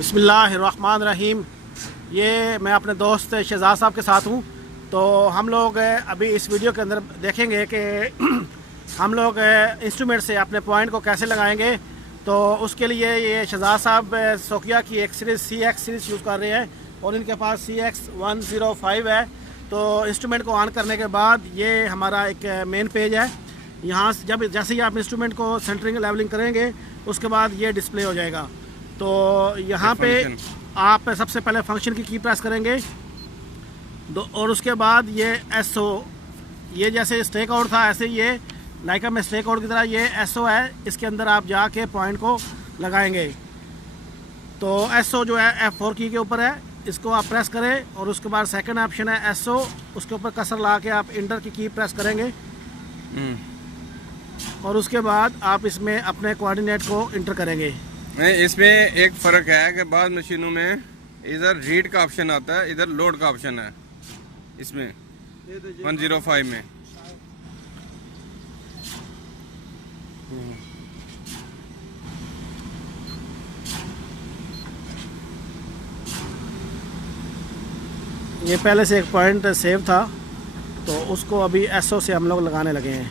बिस्मिल्लाहिर्रहमानिर्रहीम। ये मैं अपने दोस्त शहजाद साहब के साथ हूँ। तो हम लोग अभी इस वीडियो के अंदर देखेंगे कि हम लोग इंस्ट्रूमेंट से अपने पॉइंट को कैसे लगाएंगे। तो उसके लिए ये शहजाद साहब सोकिया की एक सीरीज़ CX सीरीज़ यूज़ कर रहे हैं और इनके पास CX105 है। तो इंस्ट्रूमेंट को ऑन करने के बाद ये हमारा एक मेन पेज है। यहाँ जब जैसे ही आप इंस्ट्रूमेंट को सेंटरिंग लेवलिंग करेंगे उसके बाद ये डिस्प्ले हो जाएगा। तो यहाँ पे आप सबसे पहले फंक्शन की प्रेस करेंगे और उसके बाद ये SO, ये जैसे स्टेक आउट था ऐसे ये लाइका में स्टेक आउट की तरह ये SO है। इसके अंदर आप जाके पॉइंट को लगाएंगे। तो SO जो है F4 की के ऊपर है, इसको आप प्रेस करें और उसके बाद सेकंड ऑप्शन है SO, उसके ऊपर कसर ला के आप इंटर की प्रेस करेंगे और उसके बाद आप इसमें अपने कोऑर्डिनेट को इंटर करेंगे। इसमें एक फ़र्क है कि बाद मशीनों में इधर रीड का ऑप्शन आता है, इधर लोड का ऑप्शन है। इसमें 105 में ये पहले से एक पॉइंट सेव था तो उसको अभी SO से हम लोग लगाने लगे हैं।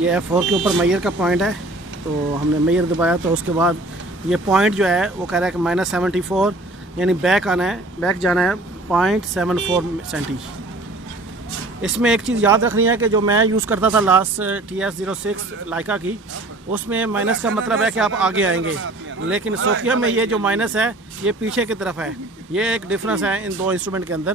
ये F4 के ऊपर मैयर का पॉइंट है। तो हमने मैयर दबाया तो उसके बाद ये पॉइंट जो है वो कह रहा है कि -74 यानी बैक आना है, बैक जाना है 0.74 सेंटी। इसमें एक चीज़ याद रखनी है कि जो मैं यूज़ करता था लास्ट TS06 लाइका की, उसमें माइनस का मतलब है कि आप आगे आएंगे, लेकिन सोकिया में ये जो माइनस है ये पीछे की तरफ है। ये एक डिफरेंस है इन दो इंस्ट्रूमेंट के अंदर।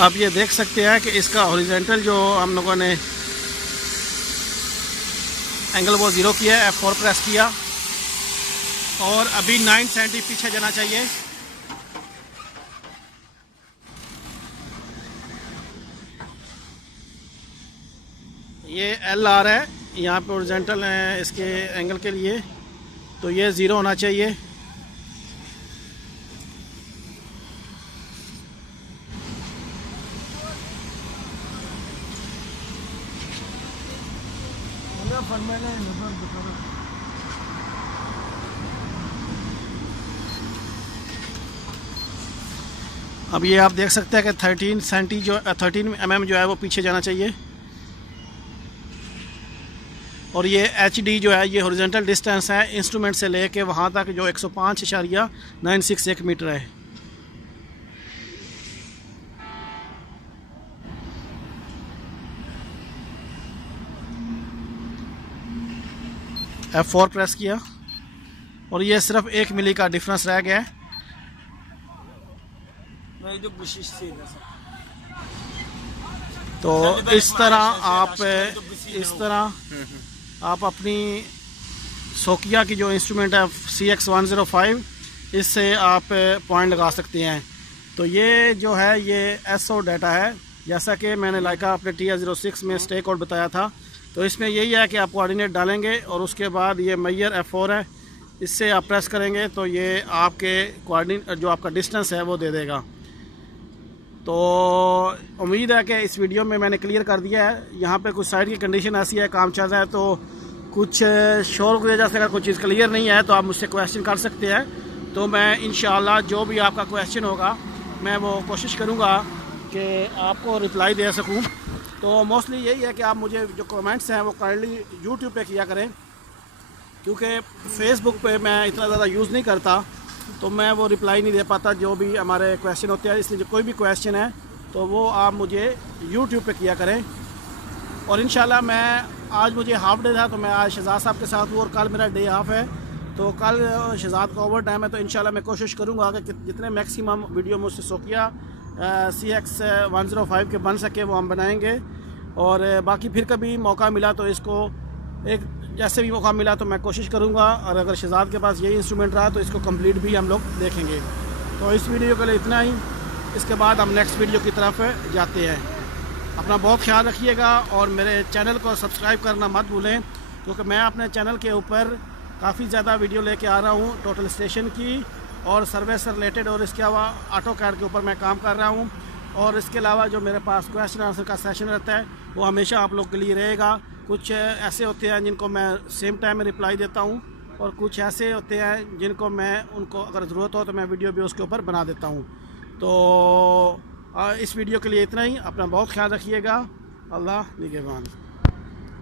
आप ये देख सकते हैं कि इसका हॉरिजॉन्टल जो हम लोगों ने एंगल वो 0 किया है, F4 प्रेस किया और अभी 9 सेंटी पीछे जाना चाहिए। ये LR है, यहाँ पे हॉरिजॉन्टल है इसके एंगल के लिए, तो ये 0 होना चाहिए। अब ये आप देख सकते हैं कि 13 सेंटी जो 13 mm जो है वो पीछे जाना चाहिए। और ये HD जो है ये हॉरिजॉन्टल डिस्टेंस है इंस्ट्रूमेंट से लेके वहाँ तक जो 105.961 मीटर है। F4 प्रेस किया और ये सिर्फ 1 मिली का डिफरेंस रह गया है। तो इस तरह आप अपनी सोकिया की जो इंस्ट्रूमेंट है CX105 इससे आप पॉइंट लगा सकते हैं। तो ये जो है ये SO डाटा है, जैसा कि मैंने लाइका अपने TS06 में स्टेक आउट बताया था। तो इसमें यही है कि आप कोऑर्डिनेट डालेंगे और उसके बाद ये मैयर F4 है, इससे आप प्रेस करेंगे तो ये आपके कोऑर्डिनेट जो आपका डिस्टेंस है वो दे देगा। तो उम्मीद है कि इस वीडियो में मैंने क्लियर कर दिया है। यहाँ पे कुछ साइड की कंडीशन ऐसी है, काम चल रहा है, तो कुछ शोर की वजह से अगर कोई चीज़ क्लियर नहीं है तो आप मुझसे क्वेश्चन कर सकते हैं। तो मैं इंशाल्लाह जो भी आपका क्वेश्चन होगा मैं वो कोशिश करूँगा कि आपको रिप्लाई दे सकूँ। तो मोस्टली यही है कि आप मुझे जो कमेंट्स हैं वो काइंडली यूट्यूब पे किया करें, क्योंकि फेसबुक पे मैं इतना ज़्यादा यूज़ नहीं करता, तो मैं वो रिप्लाई नहीं दे पाता जो भी हमारे क्वेश्चन होते हैं। इसलिए जो कोई भी क्वेश्चन है तो वो आप मुझे यूट्यूब पे किया करें। और इंशाल्लाह मैं आज मुझे हाफ़ डे था तो मैं आज शहजाद साहब के साथ हूँ और कल मेरा डे ऑफ है, तो कल शहजाद का ओवर टाइम है। तो इंशाल्लाह मैं कोशिश करूँगा कि जितने मैक्सिमम वीडियो मुझसे सोकिया CX105 के बन सके वो हम बनाएंगे। और बाकी फिर कभी मौका मिला तो इसको एक जैसे भी मौका मिला तो मैं कोशिश करूँगा, और अगर शहजाद के पास यही इंस्ट्रूमेंट रहा तो इसको कंप्लीट भी हम लोग देखेंगे। तो इस वीडियो के लिए इतना ही, इसके बाद हम नेक्स्ट वीडियो की तरफ जाते हैं। अपना बहुत ख्याल रखिएगा और मेरे चैनल को सब्सक्राइब करना मत भूलें, क्योंकि मैं अपने चैनल के ऊपर काफ़ी ज़्यादा वीडियो लेके आ रहा हूँ टोटल स्टेशन की और सर्वे से रिलेटेड, और इसके अलावा ऑटो कैड के ऊपर मैं काम कर रहा हूँ। और इसके अलावा जो मेरे पास क्वेश्चन आंसर का सेशन रहता है वो हमेशा आप लोग के लिए रहेगा। कुछ ऐसे होते हैं जिनको मैं सेम टाइम में रिप्लाई देता हूँ, और कुछ ऐसे होते हैं जिनको मैं उनको अगर ज़रूरत हो तो मैं वीडियो भी उसके ऊपर बना देता हूँ। तो इस वीडियो के लिए इतना ही। अपना बहुत ख्याल रखिएगा। अल्लाह निगहबान।